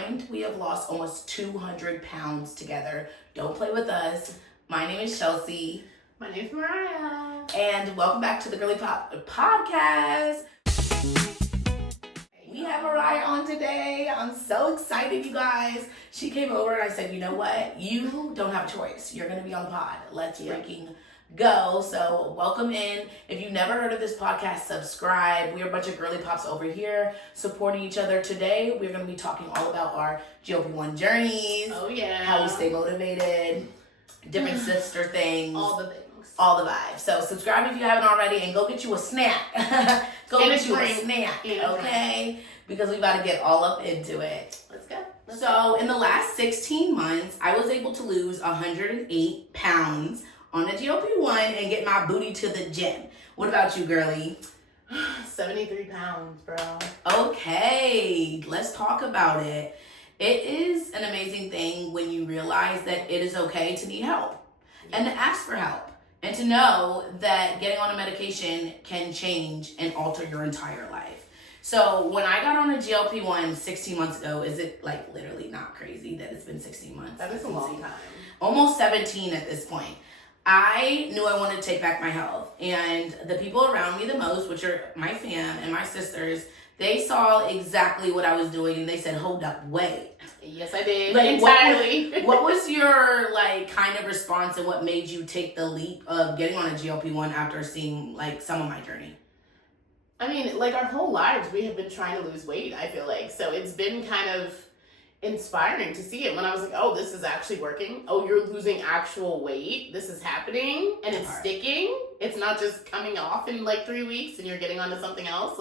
combined, we have lost almost 200 pounds together. Don't play with us. My name is Chelsea. My name's Mariah. And welcome back to the GirlyPop Podcast. We have Mariah on today. I'm so excited, you guys. She came over and I said, you know what? You don't have a choice. You're going to be on the pod. Let's freaking go. So welcome in. If you've never heard of this podcast, subscribe. We're a bunch of girly pops over here supporting each other. Today we're going to be talking all about our GLP-1 journeys. Oh yeah. How we stay motivated, different sister things. All the things. All the vibes. So subscribe if you haven't already and go get you a snack. Go get you a snack, okay? Because we about to get all up into it. Let's go. So in the last 16 months, I was able to lose 108 pounds on the GLP-1 and get my booty to the gym. What about you, girly? 73 pounds, bro. Okay, let's talk about it. It is an amazing thing when you realize that it is okay to need help and to ask for help and to know that getting on a medication can change and alter your entire life. So when I got on a GLP-1 16 months ago, is it like literally not crazy that it's been 16 months? That is a long time. Almost 17 at this point. I knew I wanted to take back my health, and the people around me the most, which are my fam and my sisters, they saw exactly what I was doing and they said, hold up, wait. Yes, I did. Like, entirely. What was your kind of response and what made you take the leap of getting on a GLP-1 after seeing some of my journey? I mean, our whole lives we have been trying to lose weight, I feel like. So it's been kind of inspiring to see it when I was like, oh, this is actually working. Oh, you're losing actual weight. This is happening and it's sticking. It's not just coming off in 3 weeks and you're getting onto something else.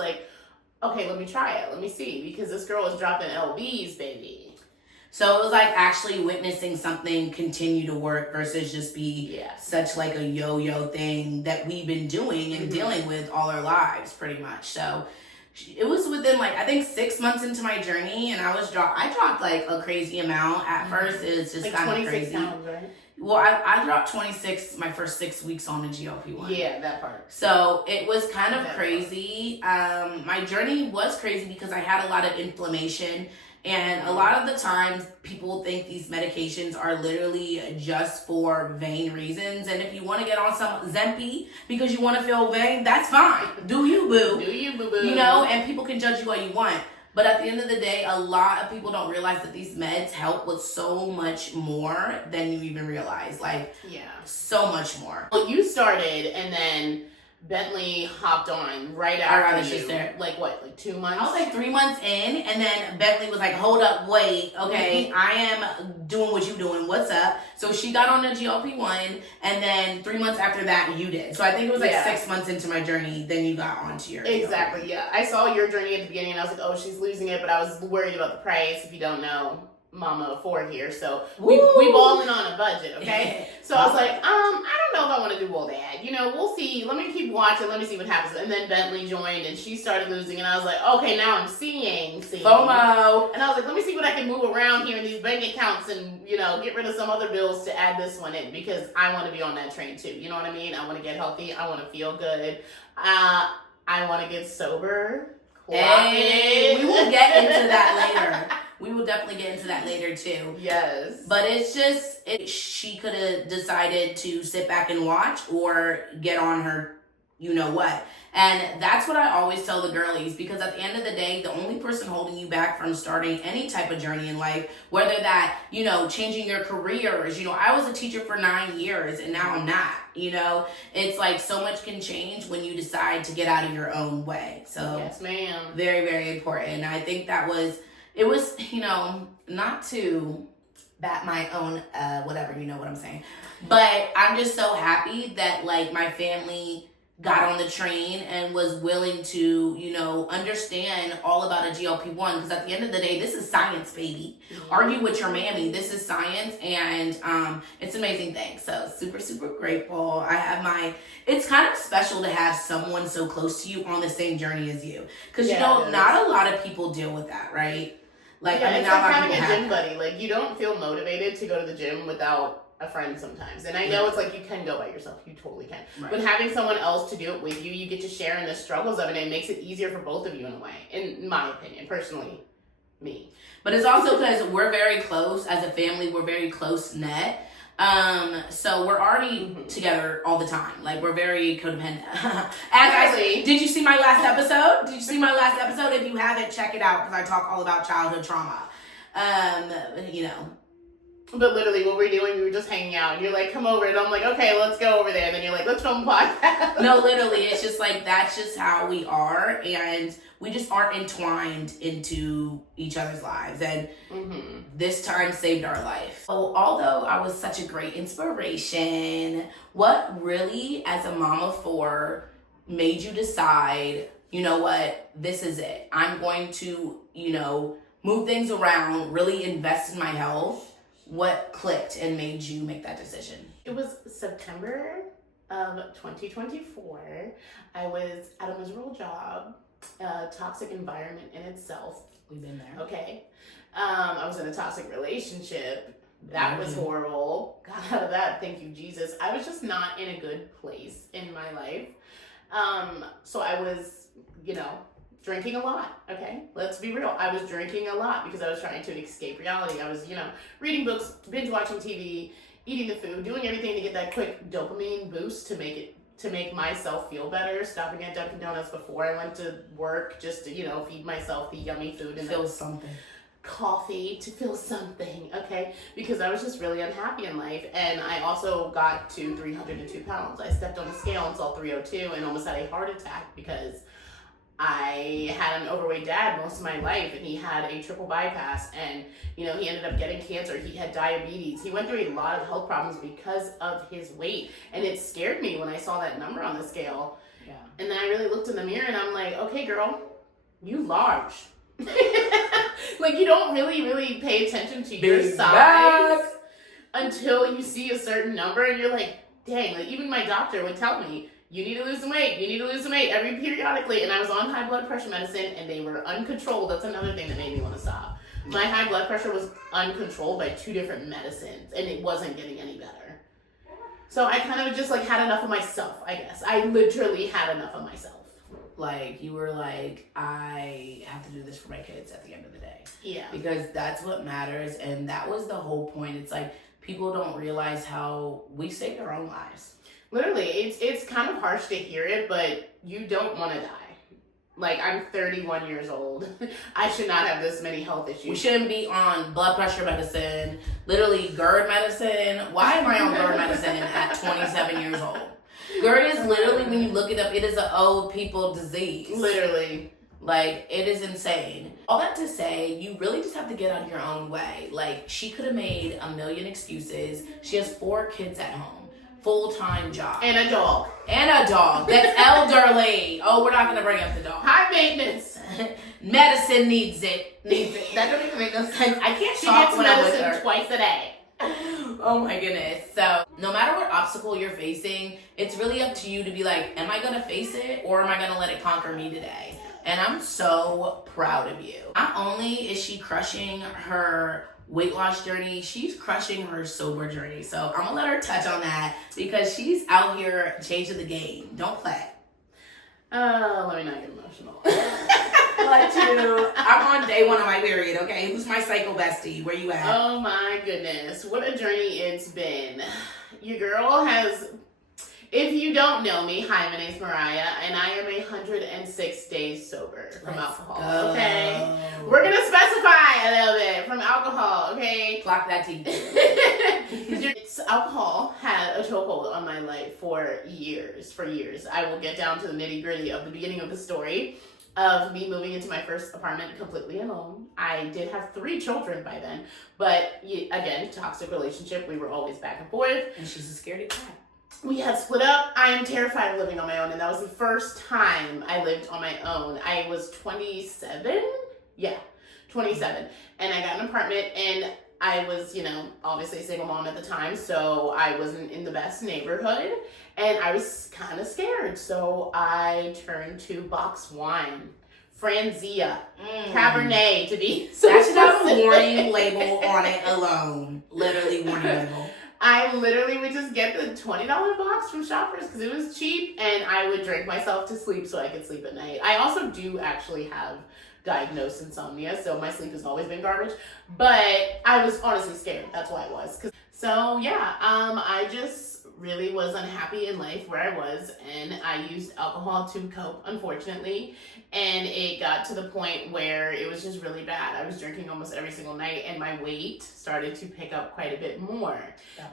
Okay, let me try it. Let me see. Because this girl is dropping LBs, baby. So it was actually witnessing something continue to work versus just be such a yo-yo thing that we've been doing and dealing with all our lives pretty much. So it was within I think 6 months into my journey, and I dropped a crazy amount. At first it was just kind of crazy. Pounds, right? Well, I dropped 26 my first 6 weeks on the GLP-1. Yeah, that part. So it was kind of crazy. My journey was crazy because I had a lot of inflammation. And a lot of the times people think these medications are literally just for vain reasons. And if you want to get on some Zempi because you want to feel vain, that's fine. Do you, boo. Do you, boo-boo. And people can judge you all you want. But at the end of the day, a lot of people don't realize that these meds help with so much more than you even realize. So much more. Well, you started and then Bentley hopped on right after you. Sister. 2 months? I was 3 months in, and then Bentley was hold up, wait, okay, I am doing what you doing, what's up? So she got on the GLP-1, and then 3 months after that, you did. So I think it was 6 months into my journey, then you got onto your Exactly, GLP-1. yeah. I saw your journey at the beginning, and I was like, oh, she's losing it, but I was worried about the price. If you don't know, Mama Ford here, so we balling on a budget, okay? So I was like, I don't know if I want to do all that. We'll see. Let me keep watching. Let me see what happens. And then Bentley joined, and she started losing, and I was like, okay, now I'm seeing. FOMO. And I was like, let me see what I can move around here in these bank accounts and, get rid of some other bills to add this one in because I want to be on that train too. You know what I mean? I want to get healthy. I want to feel good. I want to get sober. Hey, we will get into that later. We will definitely get into that later too. Yes. But it's just, she could have decided to sit back and watch or get on her you-know-what. And that's what I always tell the girlies, because at the end of the day, the only person holding you back from starting any type of journey in life, whether that, changing your careers, I was a teacher for 9 years and now I'm not, it's so much can change when you decide to get out of your own way. So yes, ma'am. Very, very important. And I think it was, not to bat my own, whatever, you know what I'm saying. But I'm just so happy that my family got on the train and was willing to, understand all about a GLP-1. Because at the end of the day, this is science, baby. Mm-hmm. Argue with your mammy. This is science, and it's an amazing thing. So super, super grateful. It's kind of special to have someone so close to you on the same journey as you. Because, not a lot of people deal with that, right? It's like having a gym buddy. You don't feel motivated to go to the gym without a friend sometimes. And I know it's you can go by yourself. You totally can. Right. But having someone else to do it with you, you get to share in the struggles of it, and it makes it easier for both of you in a way, in my opinion, personally. me. But it's also because we're very close as a family. We're very close knit. So we're already together all the time. Like, we're very codependent. Did you see my last episode? If you haven't, check it out, because I talk all about childhood trauma. You know. But literally, what we're doing, we were just hanging out, and you're like, come over, and I'm like, okay, let's go over there. And then you're like, let's film a podcast. No, literally, it's just like, that's just how we are, and we just aren't entwined into each other's lives, and this time saved our life. So, although I was such a great inspiration, what really, as a mom of 4, made you decide, you know what, this is it. I'm going to, move things around, really invest in my health. What clicked and made you make that decision? It was September of 2024. I was at a miserable job, a toxic environment in itself. We've been there. Okay. I was in a toxic relationship. That was horrible. Got out of that, thank you, Jesus. I was just not in a good place in my life. So I was, drinking a lot, okay? Let's be real. I was drinking a lot because I was trying to escape reality. I was, reading books, binge watching TV, eating the food, doing everything to get that quick dopamine boost to make myself feel better. Stopping at Dunkin' Donuts before I went to work just to, feed myself the yummy food and feel something. Coffee to feel something, okay? Because I was just really unhappy in life, and I also got to 302 pounds. I stepped on the scale and saw 302 and almost had a heart attack because I had an overweight dad most of my life, and he had a triple bypass, and he ended up getting cancer. He had diabetes. He went through a lot of health problems because of his weight, and it scared me when I saw that number on the scale. Yeah. And then I really looked in the mirror, and I'm like, okay, girl, you large. Like, you don't really pay attention to your size until you see a certain number, and you're like, dang. Like, even my doctor would tell me, you need to lose some weight, every periodically. And I was on high blood pressure medicine, and they were uncontrolled. That's another thing that made me want to stop. My high blood pressure was uncontrolled by 2 different medicines, and it wasn't getting any better. So I kind of just had enough of myself, I guess. I literally had enough of myself. Like, you were like, I have to do this for my kids at the end of the day. Yeah. Because that's what matters, and that was the whole point. It's like, people don't realize how we saved our own lives. Literally, it's kind of harsh to hear it, but you don't want to die. Like, I'm 31 years old. I should not have this many health issues. We shouldn't be on blood pressure medicine, literally GERD medicine. Why am I on GERD medicine at 27 years old? GERD is literally, when you look it up, it is an old people disease. Literally. Like, it is insane. All that to say, you really just have to get out of your own way. Like, she could have made a million excuses. She has 4 kids at home. Full-time job. And a dog. That's elderly. Oh, we're not going to bring up the dog. High maintenance. Medicine needs it. That don't even make no sense. I can't talk when I'm with her. She gets medicine twice a day. Oh my goodness. So no matter what obstacle you're facing, it's really up to you to be like, am I going to face it, or am I going to let it conquer me today? And I'm so proud of you. Not only is she crushing her weight loss journey, she's crushing her sober journey. So I'm gonna let her touch on that, because she's out here changing the game. Don't play. Let me not get emotional. Let you. I'm on day 1 of my period, okay? Who's my psycho bestie? Where you at? Oh my goodness. What a journey it's been. Your girl has... If you don't know me, hi, my name's Mariah, and I am 106 days sober from alcohol, okay? We're going to specify a little bit from alcohol, okay? Clock that T. Alcohol had a chokehold on my life for years. I will get down to the nitty-gritty of the beginning of the story of me moving into my first apartment completely alone. I did have 3 children by then, but again, toxic relationship. We were always back and forth. And she's a scaredy cat. We had split up. I am terrified of living on my own, and that was the first time I lived on my own. I was 27. Yeah, 27. And I got an apartment, and I was, obviously a single mom at the time, so I wasn't in the best neighborhood, and I was kind of scared. So I turned to box wine. Franzia. Cabernet, to be so that should have a warning label on it alone. Literally warning label. I literally would just get the $20 box from Shoppers because it was cheap, and I would drink myself to sleep so I could sleep at night. I also do actually have diagnosed insomnia, so my sleep has always been garbage. But I was honestly scared. That's why I was. So yeah, I just really was unhappy in life where I was, and I used alcohol to cope, unfortunately. And it got to the point where it was just really bad. I was drinking almost every single night, and my weight started to pick up quite a bit more,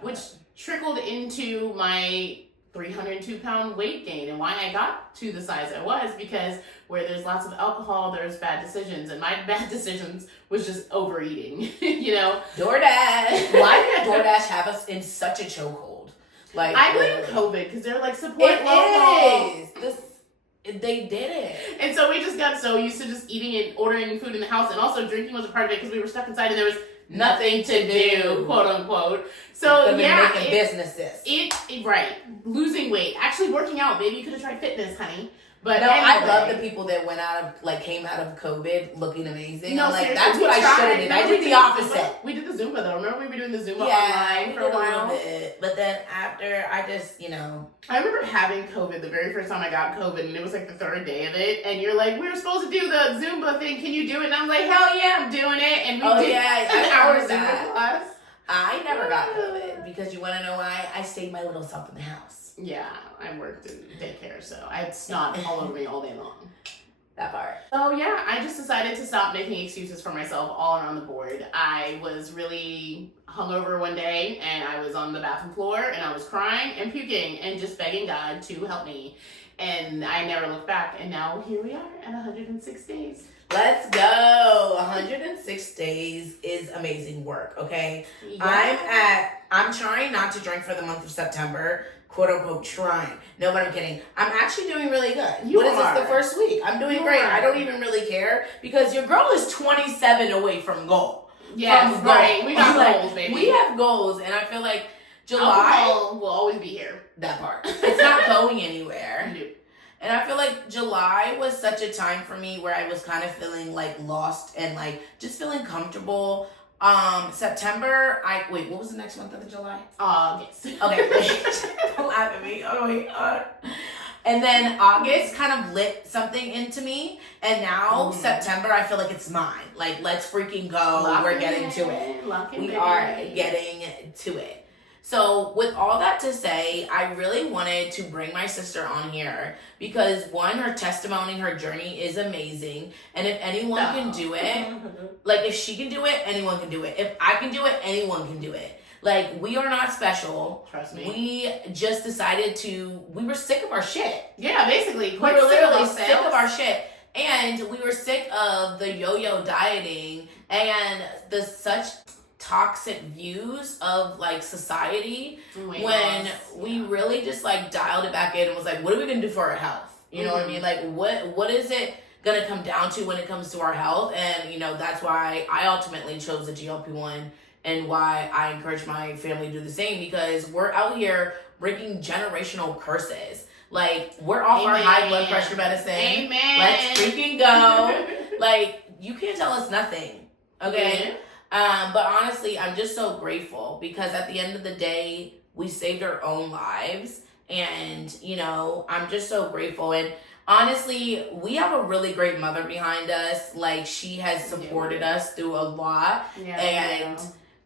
which trickled into my 302-pound weight gain. And why I got to the size I was, because where there's lots of alcohol, there's bad decisions, and my bad decisions was just overeating. You know, DoorDash. Why did DoorDash have us in such a chokehold? Like, I blame COVID because they're like support it local. They did it. And so we just got so used to just eating and ordering food in the house, and also drinking was a part of it because we were stuck inside and there was nothing to do, quote unquote. So yeah, making businesses. Right, losing weight, actually working out. Maybe you could have tried fitness, honey. But no, anyway. I love the people that came out of COVID looking amazing. No, I'm like, seriously, that's what I should have did. I did the opposite. We did the Zumba though. Remember we were doing the Zumba online for a while? Bit. But then after, I just, I remember having COVID the very first time I got COVID, and it was like the third day of it. And you're like, we were supposed to do the Zumba thing. Can you do it? And I'm like, hell yeah, I'm doing it. And we did an hour Zumba class. I never got COVID because you want to know why? I stayed my little self in the house. Yeah, I worked in daycare, so I had snot all over me all day long. That part. So yeah, I just decided to stop making excuses for myself all around the board. I was really hungover one day, and I was on the bathroom floor, and I was crying and puking and just begging God to help me. And I never looked back, and now here we are at 106 days. Let's go. 106 days is amazing work, okay? Yeah. I'm trying not to drink for the month of September, quote unquote trying. No, but I'm kidding. I'm actually doing really good. What is this, the first week? I'm doing great. I don't even really care because your girl is 27 away from goal. Yes, right. We got goals, baby. We have goals, and I feel like July will always be here. That part. It's not going anywhere. And I feel like July was such a time for me where I was kind of feeling like lost and like just feeling comfortable. September, what was the next month of the July? August. Okay, don't laugh at me. Oh, wait. And then August kind of lit something into me. And now September, I feel like it's mine. Like, let's freaking go. We're getting to it. We are getting to it. So with all that to say, I really wanted to bring my sister on here because one, her testimony, her journey is amazing. And if anyone can do it, like if she can do it, anyone can do it. If I can do it, anyone can do it. Like, we are not special. Trust me. We just decided we were sick of our shit. Yeah, basically. We were literally sick of our shit. And we were sick of the yo-yo dieting and the such toxic views of like society when we really just like dialed it back in and was like, what are we gonna do for our health? You know what I mean? Like, what is it gonna come down to when it comes to our health? And that's why I ultimately chose the GLP-1 and why I encourage my family to do the same, because we're out here breaking generational curses. Like, we're off our high blood pressure medicine. Amen. Let's freaking go. Like, you can't tell us nothing. Okay? Yeah. But honestly, I'm just so grateful because at the end of the day, we saved our own lives. And, I'm just so grateful. And honestly, we have a really great mother behind us. Like, she has supported us through a lot. Yeah, and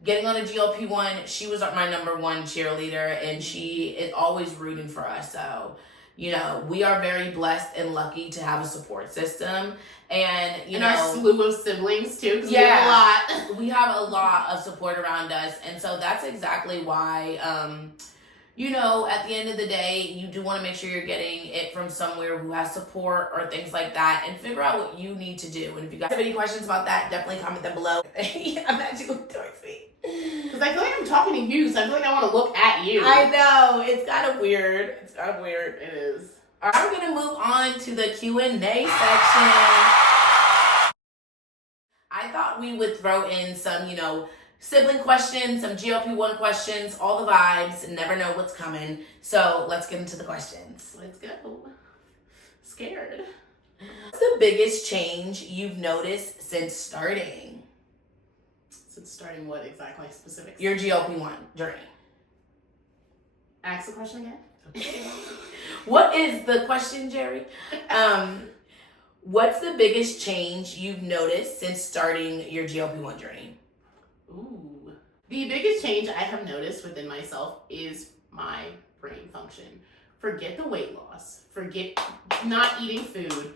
getting on a GLP-1, she was my number one cheerleader. And she is always rooting for us. So, we are very blessed and lucky to have a support system. And, our slew of siblings, too, because we have a lot. We have a lot of support around us. And so that's exactly why, at the end of the day, you do want to make sure you're getting it from somewhere who has support or things like that and figure out what you need to do. And if you guys have any questions about that, definitely comment them below. Imagine going towards me. Because I feel like I'm talking to you, so I feel like I want to look at you. I know. It's kind of weird. It is. All right, we're going to move on to the Q&A section. I thought we would throw in some, sibling questions, some GLP-1 questions, all the vibes, and never know what's coming. So let's get into the questions. Let's go. Scared. What's the biggest change you've noticed since starting? Since starting what exactly? Specifics? Your GLP-1 journey. Ask the question again. What is the question, Jerry? What's the biggest change you've noticed since starting your GLP-1 journey? Ooh. The biggest change I have noticed within myself is my brain function. Forget the weight loss. Forget not eating food.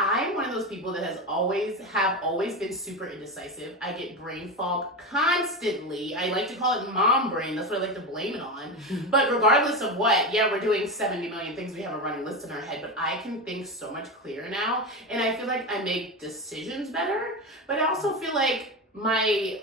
I'm one of those people that have always been super indecisive. I get brain fog constantly. I like to call it mom brain. That's what I like to blame it on. But regardless of what, yeah, we're doing 70 million things. We have a running list in our head, but I can think so much clearer now. And I feel like I make decisions better. But I also feel like my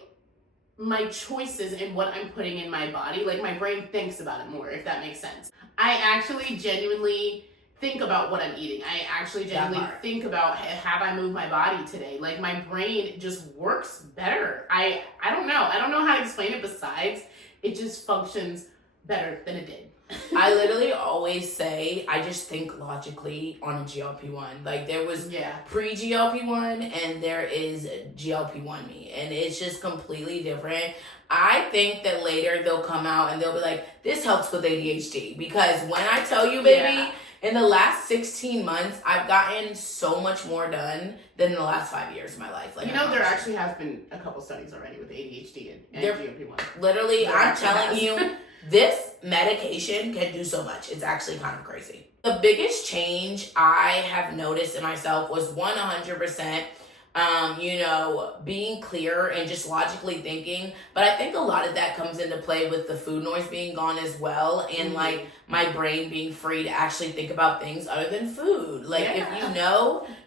choices and what I'm putting in my body, like my brain thinks about it more, if that makes sense. I actually genuinely think about what I'm eating. I actually genuinely think about, have I moved my body today? Like my brain just works better. I don't know. I don't know how to explain it besides it just functions better than it did. I literally always say I just think logically on a GLP-1. Like there was pre-GLP-1 and there is GLP-1 me, and it's just completely different. I think that later they'll come out and they'll be like, this helps with ADHD, because when I tell you, baby, in the last 16 months, I've gotten so much more done than in the last 5 years of my life. Like, there actually has been a couple studies already with ADHD and GLP-1. Literally, I'm telling you, this medication can do so much. It's actually kind of crazy. The biggest change I have noticed in myself was 100%, being clear and just logically thinking. But I think a lot of that comes into play with the food noise being gone as well. And like my brain being free to actually think about things other than food. Like if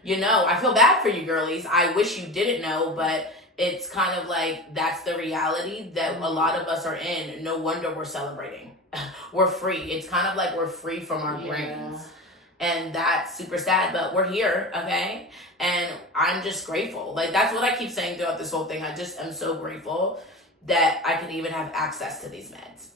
you know, I feel bad for you girlies. I wish you didn't know, but it's kind of like that's the reality that a lot of us are in. No wonder we're celebrating. We're free. It's kind of like we're free from our brains. And that's super sad, but we're here, okay? And I'm just grateful. Like, that's what I keep saying throughout this whole thing. I just am so grateful that I can even have access to these meds.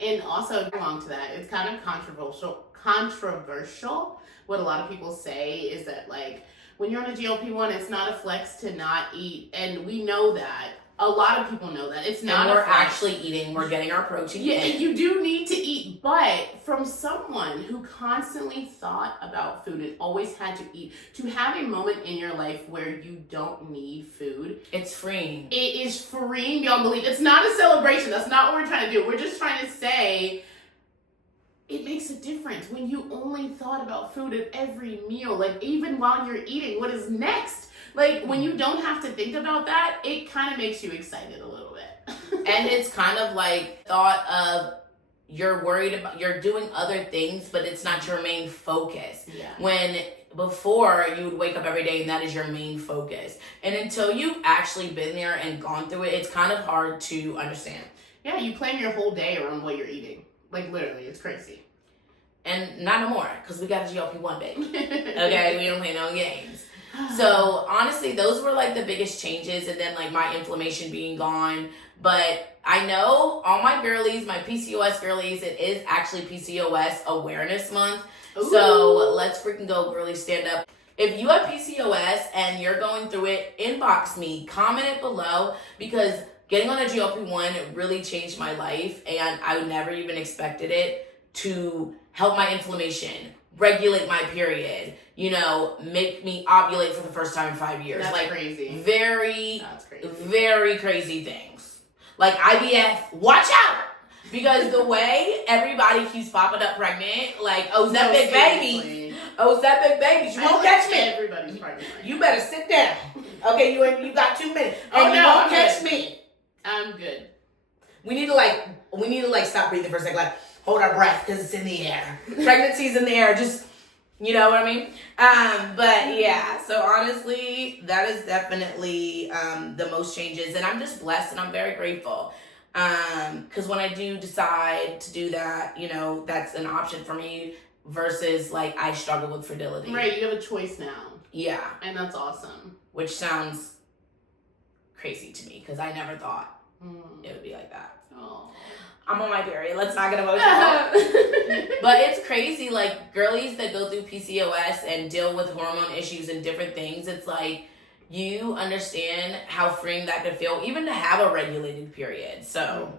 And also, along to that, it's kind of controversial. What a lot of people say is that, like, when you're on a GLP-1, it's not a flex to not eat. And we know that. A lot of people know that. It's not. And we're actually eating. We're getting our protein. Yeah, you do need to eat. But from someone who constantly thought about food and always had to eat, to have a moment in your life where you don't need food. It's freeing. It is freeing beyond belief. It's not a celebration. That's not what we're trying to do. We're just trying to say it makes a difference when you only thought about food at every meal. Like, even while you're eating, what is next? Like, when you don't have to think about that, it kind of makes you excited a little bit. And it's kind of like thought of you're worried about, you're doing other things, but it's not your main focus. Yeah. When before you would wake up every day and that is your main focus. And until you've actually been there and gone through it, it's kind of hard to understand. Yeah, you plan your whole day around what you're eating. Like, literally, it's crazy. And not no more, because we got a GLP-1, baby. Okay, we don't play no games. So honestly, those were like the biggest changes, and then like my inflammation being gone. But I know all my girlies, my PCOS girlies, it is actually PCOS Awareness Month. Ooh. So let's freaking go, girlies, stand up. If you have PCOS and you're going through it, inbox me, comment it below, because getting on a GLP-1 really changed my life, and I never even expected it to help my inflammation, regulate my period, make me ovulate for the first time in 5 years. That's like crazy. Very crazy things. Like IVF, watch out! Because the way everybody keeps popping up pregnant, like, oh, it's that big baby. Oh, it's that big baby. You won't catch me. Everybody's pregnant. You better sit down. Okay, you got 2 minutes. And you won't catch me. I'm good. We need to stop breathing for a second. Like, hold our breath because it's in the air. Pregnancy's in the air. Just, you know what I mean? But yeah, so honestly, that is definitely the most changes. And I'm just blessed and I'm very grateful. Because when I do decide to do that, that's an option for me versus like I struggle with fertility. Right, you have a choice now. Yeah. And that's awesome. Which sounds crazy to me because I never thought it would be like that. Oh. I'm on my period. Let's not get emotional. But it's crazy, like, girlies that go through PCOS and deal with hormone issues and different things, it's like, you understand how freeing that could feel, even to have a regulated period. So,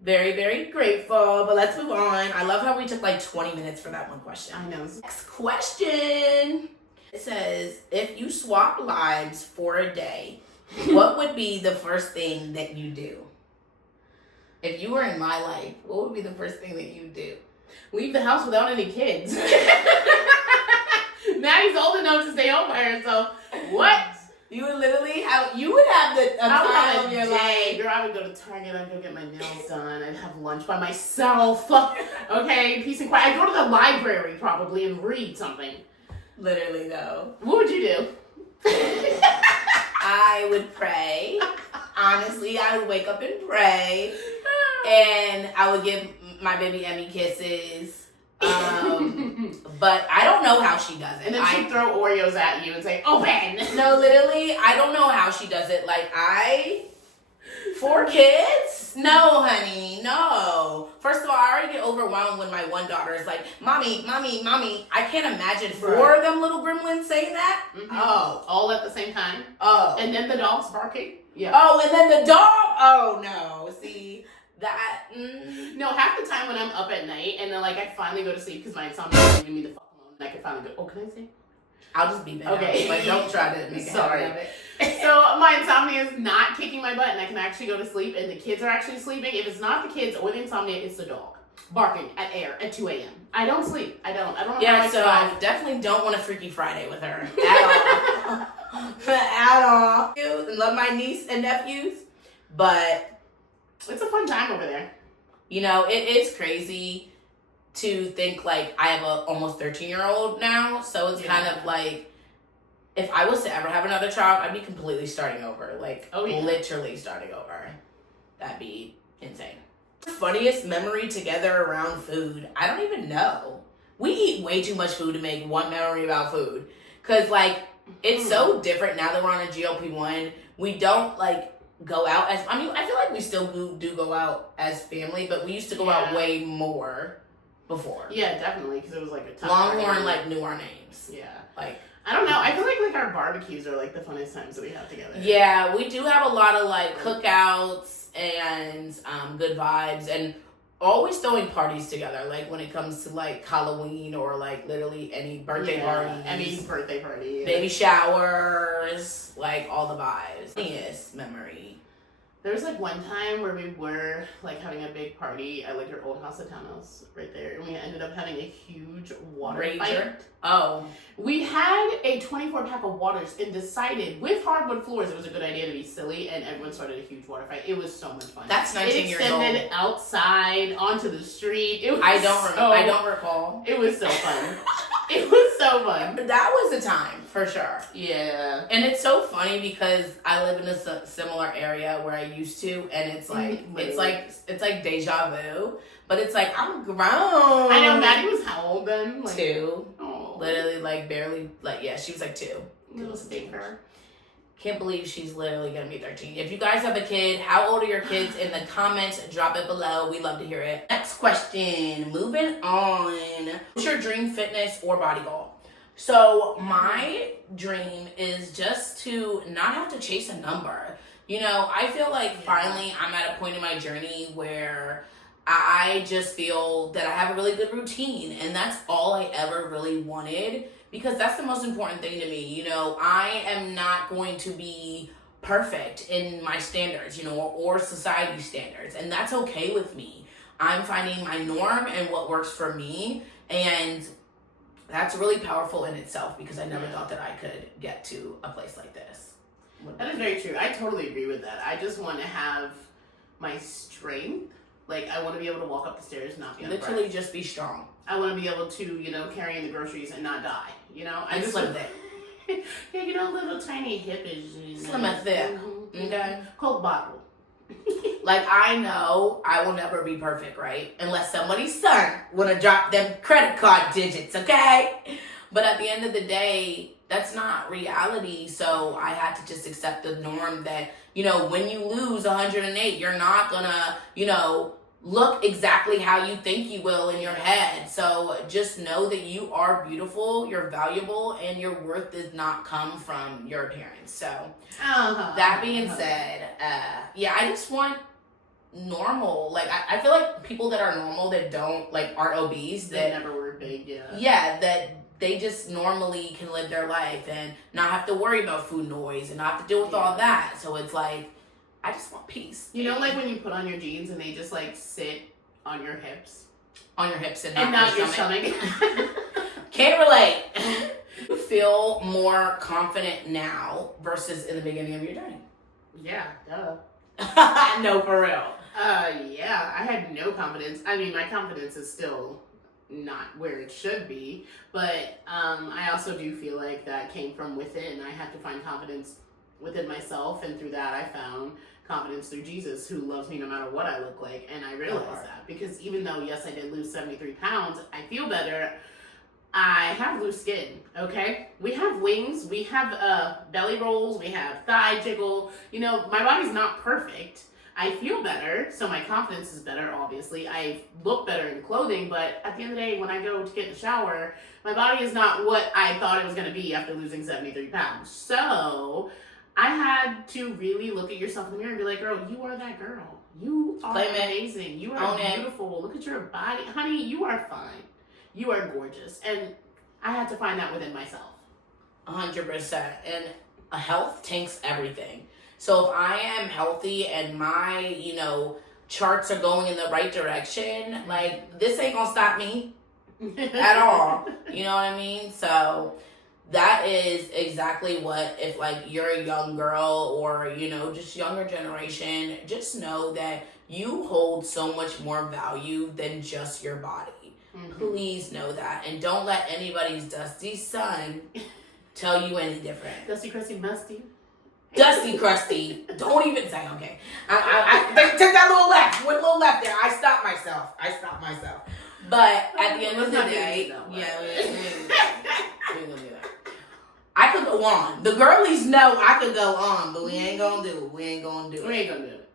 very, very grateful. But let's move on. I love how we took like 20 minutes for that one question. I know. Next question. It says, if you swap lives for a day, what would be the first thing that you do? If you were in my life, what would be the first thing that you do? Leave the house without any kids. Maddie's old enough to stay home by herself. What? You would literally have, the time of your life. Girl, I would go to Target, I'd go get my nails done, I'd have lunch by myself. Okay, peace and quiet. I'd go to the library probably and read something. Literally though. What would you do? I would pray. Honestly, I would wake up and pray. And I would give my baby Emmy kisses. But I don't know how she does it. And then she'd throw Oreos at you and say, open! No, literally, I don't know how she does it. Like, 4 kids? No, honey, no. First of all, I already get overwhelmed when my one daughter is like, mommy, mommy, mommy. I can't imagine 4 of them little gremlins saying that. Mm-hmm. Oh. All at the same time? Oh. And then the dog's barking? Yeah. Oh, and then the dog? Oh, no. See, that. No, half the time when I'm up at night and then, like, I finally go to sleep because my insomnia is leaving me the fuck alone and I can finally go, oh, can I say? I'll just be bad. Okay. Like, don't try to make it Sorry. of it. So my insomnia is not kicking my butt and I can actually go to sleep and the kids are actually sleeping. If it's not the kids or the insomnia, it's the dog barking at air at 2 a.m. I don't sleep. I don't know yeah, how I so survive. I definitely don't want a Freaky Friday with her at all. At all. And love my niece and nephews, but it's a fun time over there. You know, it is crazy to think like I have a almost 13-year-old now, so it's kind of like if I was to ever have another child, I'd be completely starting over. Like, literally starting over. That'd be insane. Funniest memory together around food? I don't even know. We eat way too much food to make one memory about food. Because, like, it's so different now that we're on a GLP-1. We don't, like, go out as... I mean, I feel like we still do go out as family, but we used to go out way more before. Yeah, definitely, because it was, like, a tough Longhorn, like, knew our names. Yeah. Like... I don't know. I feel like our barbecues are like the funnest times that we have together. Yeah, we do have a lot of like cookouts and good vibes and always throwing parties together. Like when it comes to like Halloween or like literally any birthday parties. Emmy's birthday party. Baby showers, like all the vibes. Funniest memory. There was like one time where we were like having a big party at like your old house at Townhouse right there, and we ended up having a huge water fight. Oh. We had a 24-pack of waters and decided with hardwood floors it was a good idea to be silly, and everyone started a huge water fight. It was so much fun. That's 19 years old. It extended outside onto the street. It was I don't recall. It was so fun. It was so fun. That was the time, for sure. Yeah. And it's so funny because I live in a similar area where I used to, and it's like, it's like deja vu, but it's like, I'm grown. I know, Maddie was how old then? Like, 2. Oh. Literally, like, barely, like, yeah, she was like 2. Little stinker. Can't believe she's literally gonna be 13. If you guys have a kid, how old are your kids? In the comments, drop it below. We love to hear it. Next question, moving on. What's your dream fitness or body goal? So my dream is just to not have to chase a number. You know, I feel like finally I'm at a point in my journey where I just feel that I have a really good routine, and that's all I ever really wanted. Because that's the most important thing to me. You know, I am not going to be perfect in my standards, you know, or society standards. And that's okay with me. I'm finding my norm and what works for me. And that's really powerful in itself because I never thought that I could get to a place like this. That is very true. I totally agree with that. I just want to have my strength. Like, I want to be able to walk up the stairs and not be on literally just be strong. I want to be able to, you know, carry in the groceries and not die, you know? I just slim thick. Yeah, you know, little tiny hippies. You know? Slim and thick. Mm-hmm. Okay. Coke bottle. Like, I know I will never be perfect, right? Unless somebody's son want to drop them credit card digits, okay? But at the end of the day, that's not reality. So I had to just accept the norm that, you know, when you lose 108, you're not gonna, you know, look exactly how you think you will in your head. So just know that you are beautiful, you're valuable, and your worth does not come from your appearance. So that being said, yeah, I just want normal. Like, I feel like people that are normal that don't, like, aren't obese, that never were big, yeah, that they just normally can live their life and not have to worry about food noise and not have to deal with all that. So it's like, I just want peace. You know, like when you put on your jeans and they just like sit on your hips? On your hips and not your stomach. Can't relate. You feel more confident now versus in the beginning of your journey? Yeah, duh. No, for real. Yeah, I had no confidence. I mean, my confidence is still not where it should be, but I also do feel like that came from within. I had to find confidence within myself, and through that I found confidence through Jesus, who loves me no matter what I look like. And I realized that because even though, yes, I did lose 73 pounds, I feel better. I have loose skin, okay? We have wings, we have belly rolls, we have thigh jiggle. You know, my body's not perfect. I feel better, so my confidence is better, obviously. I look better in clothing, but at the end of the day, when I go to get in the shower, my body is not what I thought it was going to be after losing 73 pounds. So I had to really look at yourself in the mirror and be like, girl, you are that girl. You are amazing. You are beautiful. Look at your body. Honey, you are fine. You are gorgeous. And I had to find that within myself. 100%. And health takes everything. So if I am healthy and my, you know, charts are going in the right direction, like, this ain't gonna stop me at all. You know what I mean? So that is exactly what, if like you're a young girl or, you know, just younger generation, just know that you hold so much more value than just your body. Mm-hmm. Please know that. And don't let anybody's dusty son tell you any different. Dusty, crusty, musty. Dusty, crusty. Don't even say, okay. I took that little left. Went a little left there. I stopped myself. But at the end of the day, we ain't gonna do that. I could go on. The girlies know I could go on, but we ain't gonna do it. We ain't gonna do it.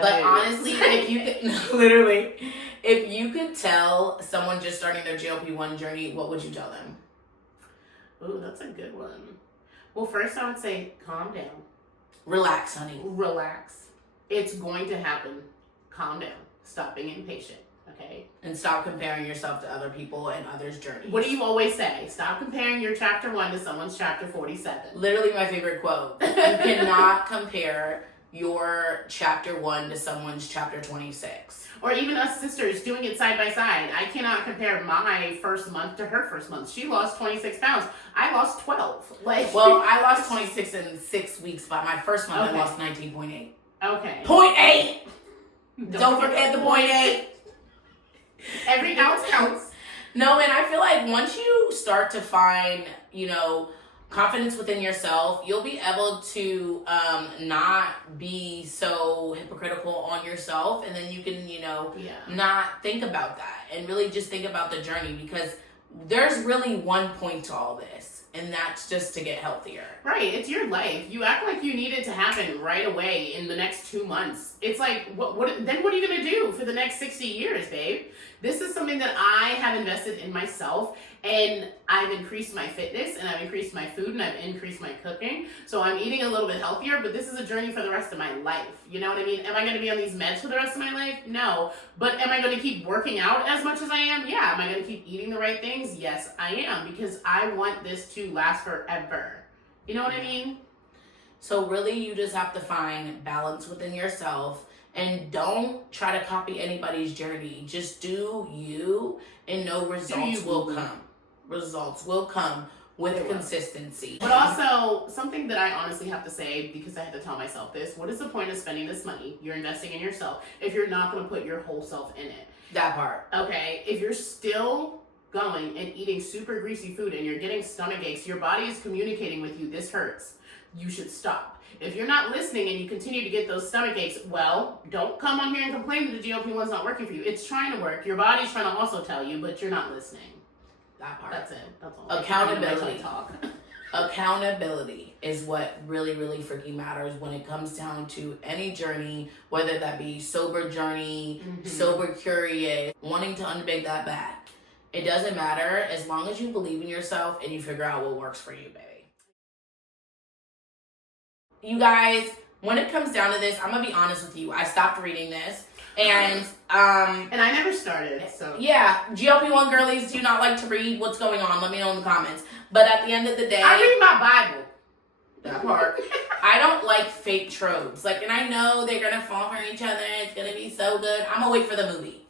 But honestly, if you could, literally, if you could tell someone just starting their GLP-1 journey, what would you tell them? Ooh, that's a good one. Well, first I would say, calm down. Relax, honey. Relax. It's going to happen. Calm down. Stop being impatient, okay? And stop comparing yourself to other people and others' journeys. What do you always say? Stop comparing your chapter 1 to someone's chapter 47. Literally my favorite quote. You cannot compare your chapter 1 to someone's chapter 26. Or even us sisters doing it side by side. I cannot compare my first month to her first month. She lost 26 pounds. I lost 12. Well, I lost 26 in 6 weeks. By my first month, I lost 19.8. Okay. 0.8! Don't forget the 0.8. Every ounce counts. No, and I feel like once you start to find, you know, confidence within yourself, you'll be able to not be so hypocritical on yourself, and then you can, you know, not think about that and really just think about the journey, because there's really one point to all this, and that's just to get healthier. Right, it's your life. You act like you need it to happen right away in the next 2 months. It's like, what are you going to do for the next 60 years, babe? This is something that I have invested in myself, and I've increased my fitness, and I've increased my food, and I've increased my cooking. So I'm eating a little bit healthier, but this is a journey for the rest of my life. You know what I mean? Am I going to be on these meds for the rest of my life? No. But am I going to keep working out as much as I am? Yeah. Am I going to keep eating the right things? Yes, I am, because I want this to last forever. You know what I mean? So really, you just have to find balance within yourself. And don't try to copy anybody's journey. Just do you, and know results will come. Results will come with consistency. But also, something that I honestly have to say, because I had to tell myself this, what is the point of spending this money you're investing in yourself if you're not going to put your whole self in it? That part. Okay, if you're still going and eating super greasy food and you're getting stomach aches, your body is communicating with you, this hurts. You should stop. If you're not listening and you continue to get those stomach aches, well, don't come on here and complain that the GLP-1's not working for you. It's trying to work. Your body's trying to also tell you, but you're not listening. That part. That's it. That's all. Accountability. Accountability is what really, really freaking matters when it comes down to any journey, whether that be sober journey, sober curious, wanting to unbig that back. It doesn't matter as long as you believe in yourself and you figure out what works for you, baby. You guys, when it comes down to this, I'm going to be honest with you. I stopped reading this. And I never started, so. Yeah, GLP-1 girlies do not like to read what's going on. Let me know in the comments. But at the end of the day, I read my Bible. That part. I don't like fake tropes. Like, and I know they're gonna fall for each other. It's gonna be so good. I'm gonna wait for the movie.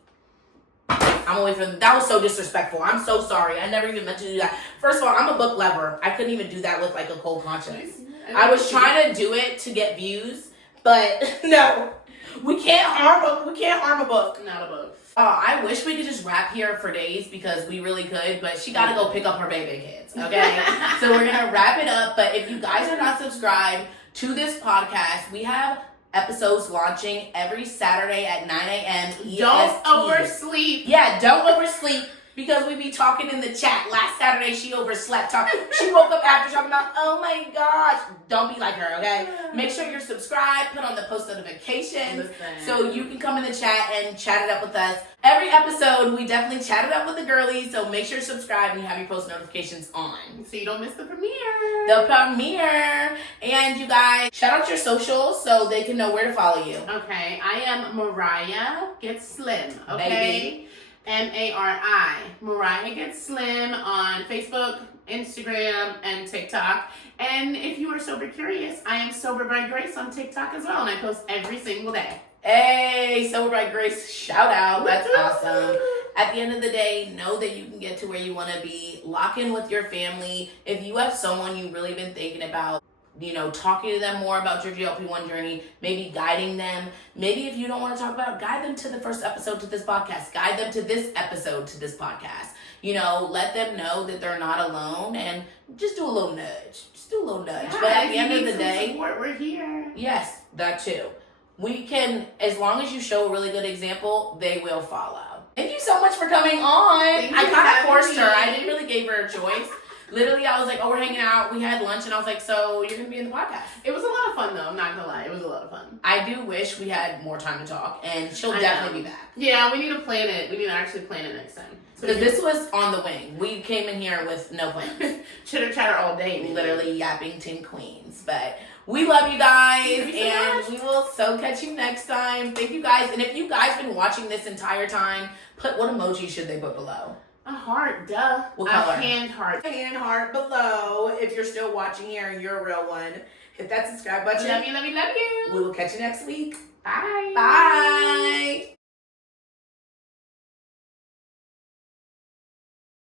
That was so disrespectful. I'm so sorry. I never even meant to do that. First of all, I'm a book lover. I couldn't even do that with like a cold conscience. I was trying to do it to get views, but no. We can't harm a book. Not a book. Oh, I wish we could just rap here for days because we really could, but she got to go pick up her baby kids, okay? So we're going to wrap it up, but if you guys are not subscribed to this podcast, we have episodes launching every Saturday at 9 a.m. EST. Don't oversleep. Yeah, don't oversleep. Because we be talking in the chat. Last Saturday, she overslept. She woke up after talking about, oh my gosh. Don't be like her, okay? Make sure you're subscribed. Put on the post notifications. So you can come in the chat and chat it up with us. Every episode, we definitely chat it up with the girlies. So make sure you subscribe and you have your post notifications on. So you don't miss the premiere. And you guys, shout out your socials so they can know where to follow you. Okay. I am Mariah Gets Slim, okay? Baby. M-A-R-I. Mariah Gets Slim on Facebook, Instagram, and TikTok. And if you are sober curious, I am Sober by Grace on TikTok as well, and I post every single day. Hey, Sober by Grace, shout out. That's awesome. At the end of the day, know that you can get to where you want to be. Lock in with your family. If you have someone you've really been thinking about, talking to them more about your GLP-1 journey, maybe guiding them. Maybe if you don't want to talk about it, guide them to the first episode to this podcast. Guide them to this episode to this podcast. Let them know that they're not alone and just do a little nudge. Yeah, but at the end of the day, support, we're here. Yes, that too. We can, as long as you show a really good example, they will follow. Thank you so much for coming on. I kind of forced her. I didn't really give her a choice. Literally, I was like, we're hanging out. We had lunch, and I was like, so you're going to be in the podcast. It was a lot of fun, though. I'm not going to lie. It was a lot of fun. I do wish we had more time to talk, and she'll definitely be back. Yeah, we need to plan it. We need to actually plan it next time. Because this was on the wing. We came in here with no plans. Chitter chatter all day. Literally yapping 10 queens. But we love you guys, and we will catch you next time. Thank you guys. And if you guys been watching this entire time, what emoji should they put below? A heart, duh. What color? A hand heart. Hand heart below. If you're still watching here and you're a real one, hit that subscribe button. Love you, love you, love you. We will catch you next week. Bye. Bye.